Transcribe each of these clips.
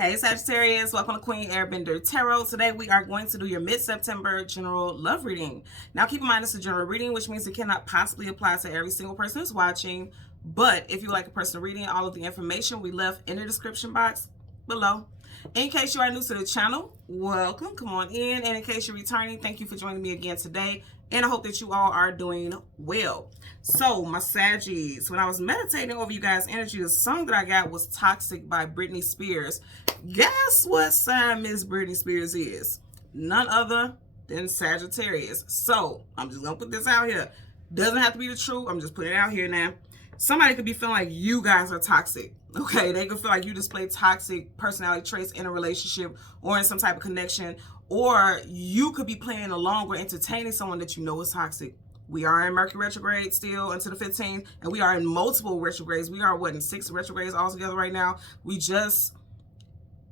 Hey Sagittarius, welcome to Queen Airbender Tarot. Today we are going to do your mid-September general love reading. Now keep in mind it's a general reading, which means it cannot possibly apply to every single person who's watching. But if you like a personal reading, all of the information we left in the description box below. In case you are new to the channel, welcome, come on in. And in case you're returning, thank you for joining me again today. And I hope that you all are doing well. So, my Saggies, when I was meditating over you guys' energy, the song that I got was Toxic by Britney Spears. Guess what sign Miss Britney Spears is? None other than Sagittarius. So, I'm just going to put this out here. Doesn't have to be the truth. I'm just putting it out here now. Somebody could be feeling like you guys are toxic. Okay, they could feel like you display toxic personality traits in a relationship or in some type of connection. Or you could be playing along or entertaining someone that you know is toxic. We are in Mercury retrograde still until the 15th, and we are in multiple retrogrades. We are, what, in 6 retrogrades altogether right now?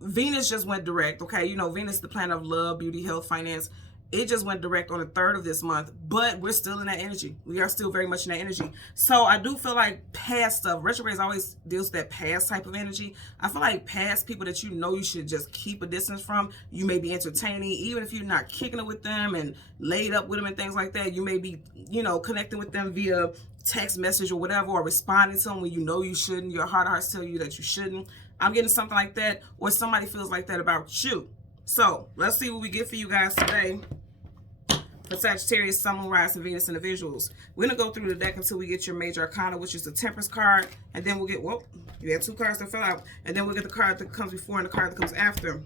Venus just went direct, okay? You know, Venus, the planet of love, beauty, health, finance. It just went direct on the 3rd of this month, but we're still in that energy. We are still very much in that energy. So I do feel like past stuff, retrogrades always deals with that past type of energy. I feel like past people that you know you should just keep a distance from, you may be entertaining, even if you're not kicking it with them and laid up with them and things like that. You may be, you know, connecting with them via text message or whatever, or responding to them when you know you shouldn't. Your heart of hearts tell you that you shouldn't. I'm getting something like that, or somebody feels like that about you. So let's see what we get for you guys today for Sagittarius, Sun, Moon, Rise, and Venus individuals. We're going to go through the deck until we get your major arcana, which is the Temperance card. And then we'll get, whoop, you had 2 cards that fell out. And then we'll get the card that comes before and the card that comes after.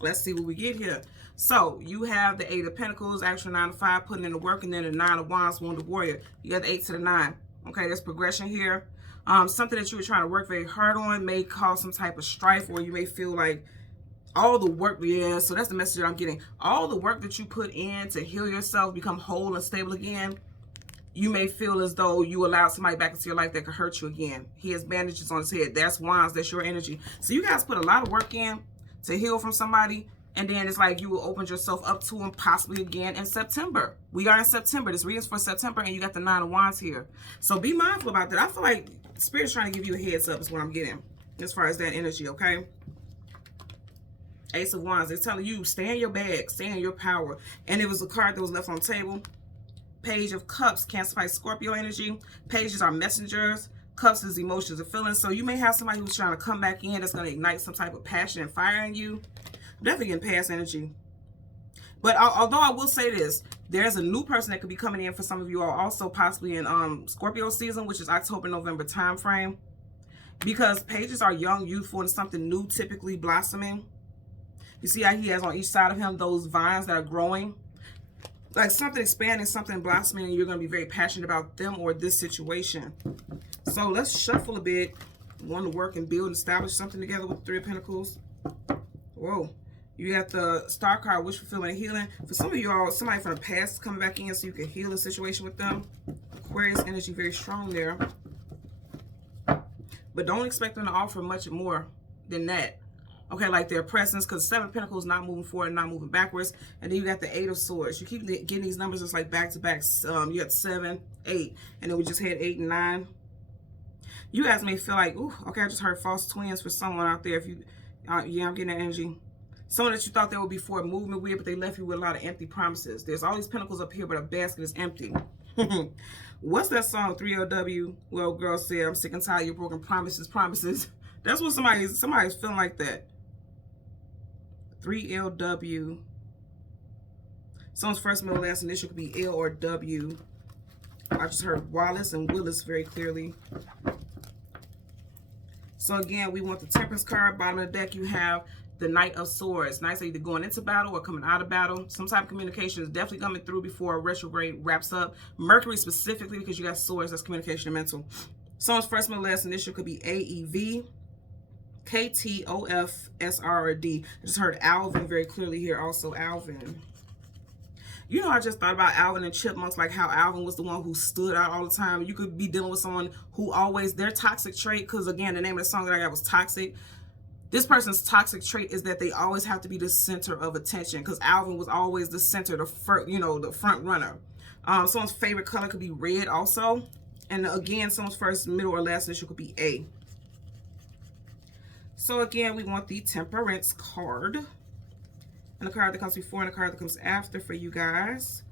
Let's see what we get here. So you have the 8 of Pentacles, actual 9 of 5, putting in the work, and then the 9 of Wands, Wounded Warrior. You got the 8 to the 9. Okay, there's progression here. Something that you were trying to work very hard on may cause some type of strife, or you may feel like all the work, yeah, so that's the message that I'm getting. All the work that you put in to heal yourself, become whole and stable again, you may feel as though you allowed somebody back into your life that could hurt you again. He has bandages on his head. That's Wands, that's your energy. So you guys put a lot of work in to heal from somebody, and then it's like you will open yourself up to him possibly again in September. We are in September. This reading's for September, and you got the 9 of Wands here. So be mindful about that. I feel like Spirit's trying to give you a heads up is what I'm getting as far as that energy, okay? Ace of Wands, they're telling you, stay in your bag, stay in your power. And it was a card that was left on the table. Page of Cups, Cancer, Pisces, Scorpio energy. Pages are messengers. Cups is emotions and feelings. So you may have somebody who's trying to come back in that's going to ignite some type of passion and fire in you. Definitely getting past energy. But although I will say this, there's a new person that could be coming in for some of you all, also possibly in Scorpio season, which is October, November time frame. Because pages are young, youthful, and something new typically blossoming. You see how he has on each side of him those vines that are growing? Like something expanding, something blossoming, and you're going to be very passionate about them or this situation. So let's shuffle a bit. Want to work and build and establish something together with the 3 of Pentacles. Whoa. You got the Star card, wish fulfillment and healing. For some of you all, somebody from the past is coming back in so you can heal a situation with them. Aquarius energy very strong there. But don't expect them to offer much more than that. Okay, like their presence, because 7 of Pentacles not moving forward, not moving backwards. And then you got the 8 of Swords. You keep getting these numbers just like back to back. You got 7, 8, and then we just had 8 and 9. You guys may feel like, ooh, okay, I just heard false twins for someone out there. If you, yeah, I'm getting that energy. Someone that you thought they would be for a movement with, but they left you with a lot of empty promises. There's all these pentacles up here, but a basket is empty. What's that song, 3LW? Well, girl said, I'm sick and tired of your broken promises, promises. That's what somebody's feeling like that. 3LW. Someone's first, middle, last initial could be L or W. I just heard Wallace and Willis very clearly. So again, we want the Temperance card. Bottom of the deck, you have the Knight of Swords. Knights are either going into battle or coming out of battle. Some type of communication is definitely coming through before retrograde wraps up. Mercury specifically, because you got swords, that's communication and mental. Someone's first, middle, last initial could be AEV. KTOF, SR, or D. I just heard Alvin very clearly here also, Alvin. You know, I just thought about Alvin and Chipmunks, like how Alvin was the one who stood out all the time. You could be dealing with someone who always, their toxic trait, because again, the name of the song that I got was Toxic. This person's toxic trait is that they always have to be the center of attention, because Alvin was always the center, the front, you know, the front runner. Someone's favorite color could be red also. And again, someone's first, middle, or last initial could be A. So again, we want the Temperance card. And the card that comes before and the card that comes after for you guys.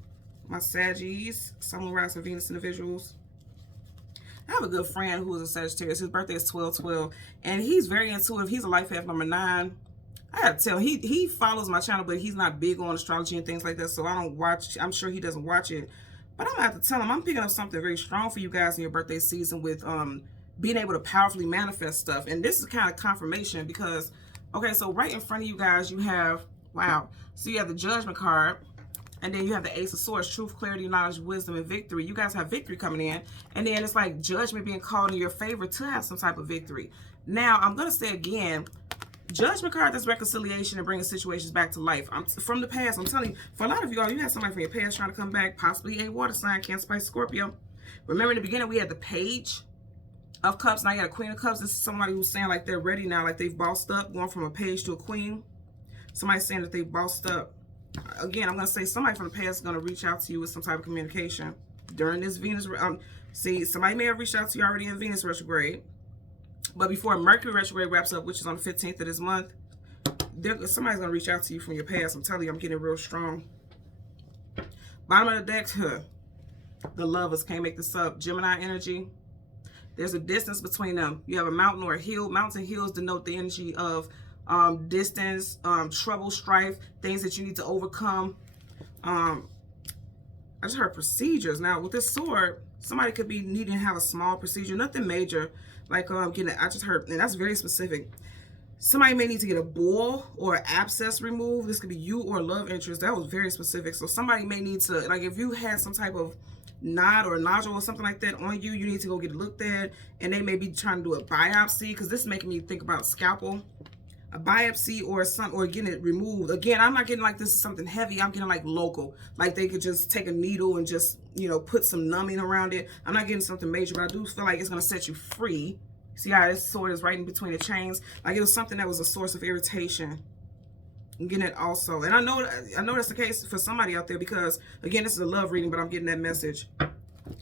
My Saggies, Sun, Moon, Rising, Venus individuals. I have a good friend who is a Sagittarius. His birthday is 12/12. And he's very intuitive. He's a life path number 9. I have to tell him, he follows my channel, but he's not big on astrology and things like that. So I don't watch. I'm sure he doesn't watch it. But I'm going to have to tell him, I'm picking up something very strong for you guys in your birthday season with being able to powerfully manifest stuff. And this is kind of confirmation because, okay, so right in front of you guys, you have, wow. So you have the Judgment card. And then you have the Ace of Swords, truth, clarity, knowledge, wisdom, and victory. You guys have victory coming in. And then it's like judgment being called in your favor to have some type of victory. Now, I'm going to say again, Judgment card, that's reconciliation and bringing situations back to life. From the past, I'm telling you, for a lot of y'all, you had somebody from your past trying to come back, possibly a water sign, Cancer, Pisces, Scorpio. Remember in the beginning, we had the Page of Cups. Now you got a Queen of Cups. This is somebody who's saying like they're ready now, like they've bossed up, going from a page to a queen. Somebody's saying that they've bossed up. Again, I'm going to say somebody from the past is going to reach out to you with some type of communication during this Venus. See, somebody may have reached out to you already in Venus retrograde. But before Mercury retrograde wraps up, which is on the 15th of this month, somebody's going to reach out to you from your past. I'm telling you, I'm getting real strong. Bottom of the deck, the Lovers, can't make this up. Gemini energy. There's a distance between them. You have a mountain or a hill. Mountains and hills denote the energy of distance, trouble, strife, things that you need to overcome. I just heard procedures. Now with this sword, somebody could be needing to have a small procedure, nothing major. Like I just heard, and that's very specific. Somebody may need to get a boil or an abscess removed. This could be you or a love interest. That was very specific. So somebody may need to, like if you had some type of knot or nodule or something like that on you, you need to go get it looked at. And they may be trying to do a biopsy, because this is making me think about scalpel. A biopsy or getting it removed. Again, I'm not getting like this is something heavy. I'm getting like local. Like they could just take a needle and just, you know, put some numbing around it. I'm not getting something major, but I do feel like it's going to set you free. See how this sword is right in between the chains? Like it was something that was a source of irritation. I'm getting it also. And I know that's the case for somebody out there because, again, this is a love reading, but I'm getting that message.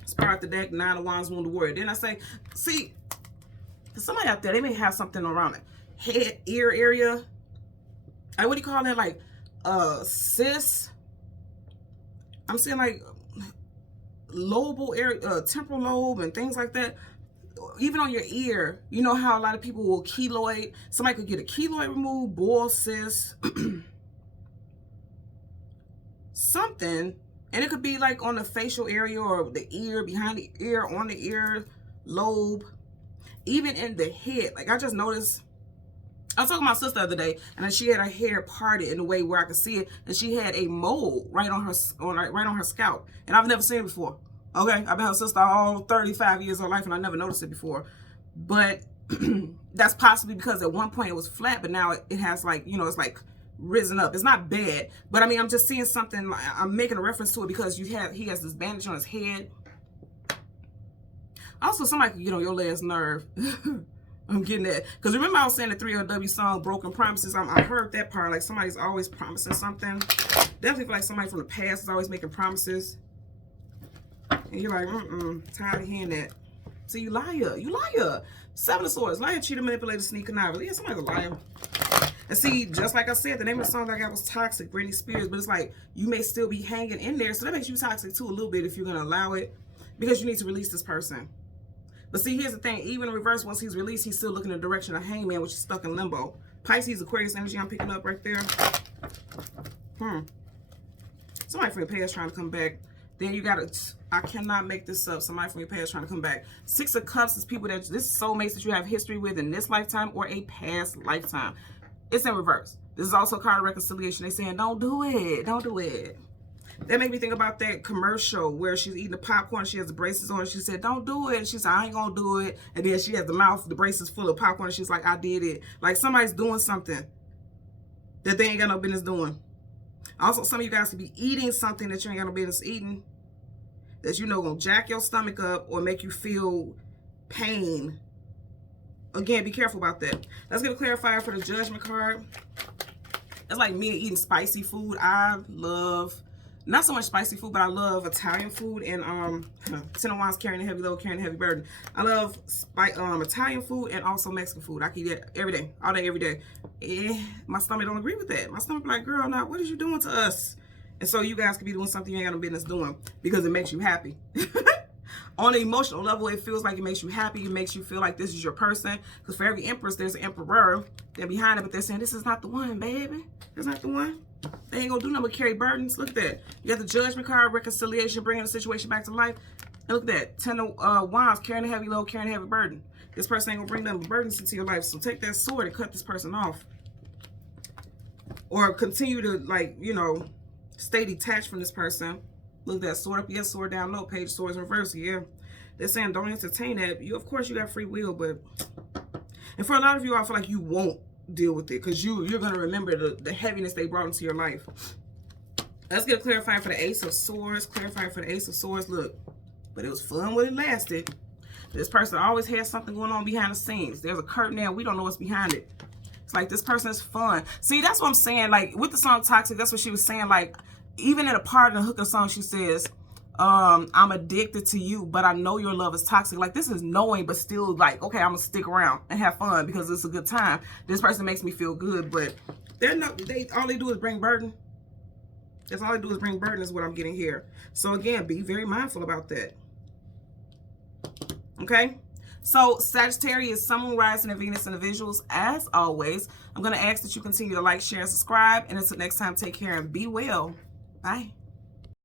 Spark the deck, 9 of Wands, Wounded Warrior. Then I say, see, for somebody out there, they may have something around it. Head, ear area. What do you call that? Like cyst. I'm saying like lobal area, temporal lobe and things like that. Even on your ear, you know how a lot of people will keloid. Somebody could get a keloid removed, boil, cyst, something, and it could be like on the facial area or the ear, behind the ear, on the ear lobe, even in the head. Like I just noticed. I was talking to my sister the other day, and she had her hair parted in a way where I could see it, and she had a mole right on her scalp, and I've never seen it before. Okay, I've been her sister all 35 years of life, and I never noticed it before. But that's possibly because at one point it was flat, but now it has like, you know, it's like risen up. It's not bad, but I mean, I'm just seeing something. I'm making a reference to it because he has this bandage on his head. Also, somebody could get on your last nerve. I'm getting that. Because remember I was saying the 3LW song, Broken Promises? I heard that part. Like somebody's always promising something. Definitely feel like somebody from the past is always making promises. And you're like, tired of hearing that. So you liar. You liar. 7 of Swords. Liar, cheater, manipulator, sneak, conniver. Yeah, somebody's a liar. And see, just like I said, the name of the song I got was Toxic, Britney Spears. But it's like, you may still be hanging in there. So that makes you toxic too a little bit if you're going to allow it. Because you need to release this person. But see, here's the thing. Even in reverse, once he's released, he's still looking in the direction of Hangman, which is stuck in limbo. Pisces, Aquarius energy I'm picking up right there. Somebody from your past trying to come back. Then you got to, I cannot make this up. Somebody from your past trying to come back. 6 of Cups is people that, this is soulmates that you have history with in this lifetime or a past lifetime. It's in reverse. This is also a card of reconciliation. They saying, don't do it. Don't do it. That made me think about that commercial where she's eating the popcorn. She has the braces on. And she said, don't do it. And she said, I ain't going to do it. And then she has the braces full of popcorn. And she's like, I did it. Like somebody's doing something that they ain't got no business doing. Also, some of you guys could be eating something that you ain't got no business eating. That you know going to jack your stomach up or make you feel pain. Again, be careful about that. Let's get a clarifier for the Judgment card. It's like me eating spicy food. I love not so much spicy food, but I love Italian food and 10 of Wands, carrying a heavy load, carrying a heavy burden. I love Italian food and also Mexican food. I can eat that every day, all day, every day. My stomach don't agree with that. My stomach be like, girl, now what is you doing to us? And so you guys could be doing something you ain't got no business doing because it makes you happy. On an emotional level, it feels like it makes you happy. It makes you feel like this is your person. Because for every empress, there's an emperor. They're behind it, but they're saying, this is not the one, baby. That's not the one. They ain't gonna do nothing but carry burdens. Look at that. You got the Judgment card, reconciliation, bringing the situation back to life. And look at that. 10 of Wands, carrying a heavy load, carrying a heavy burden. This person ain't gonna bring nothing but burdens into your life. So take that sword and cut this person off. Or continue to, like, you know, stay detached from this person. Look at that, sword up, yes, sword down low, page swords reverse, yeah. They're saying don't entertain that. You, of course, you got free will, but, and for a lot of you, I feel like you won't deal with it because you're going to remember the heaviness they brought into your life. Let's get a clarifying for the Ace of Swords. Clarifying for the Ace of Swords. Look, but it was fun when it lasted. This person always has something going on behind the scenes. There's a curtain there. We don't know what's behind it. It's like this person is fun. See, that's what I'm saying. Like with the song Toxic, that's what she was saying. Like even in a part of the hook of the song, she says, I'm addicted to you, but I know your love is toxic. Like this is knowing, but still like, okay, I'm gonna stick around and have fun because it's a good time. This person makes me feel good, but they're not, all they do is bring burden. That's all they do is bring burden is what I'm getting here. So again, be very mindful about that. Okay. So Sagittarius, Sun, Moon, Rising, and Venus individuals, as always, I'm going to ask that you continue to like, share, and subscribe. And until next time, take care and be well. Bye.